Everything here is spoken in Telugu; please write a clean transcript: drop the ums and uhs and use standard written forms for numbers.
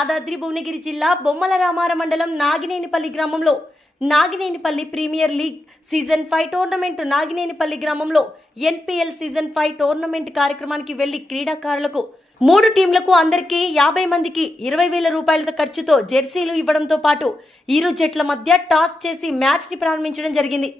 యాదాద్రి భువనగిరి జిల్లా బొమ్మల రామారం మండలం నాగినేనిపల్లి గ్రామంలో Naginenipalli premier league season 5 tournament Naginenipalli గ్రామంలో ఎన్పిఎల్ సీజన్ 5 టోర్నమెంట్ కార్యక్రమానికి వెళ్లి క్రీడాకారులకు 3 టీంలకు అందరికీ 50 మందికి 20,000 రూపాయల ఖర్చుతో జెర్సీలు ఇవ్వడంతో పాటు ఇరు జట్ల మధ్య టాస్ చేసి మ్యాచ్ ని ప్రారంభించడం జరిగింది.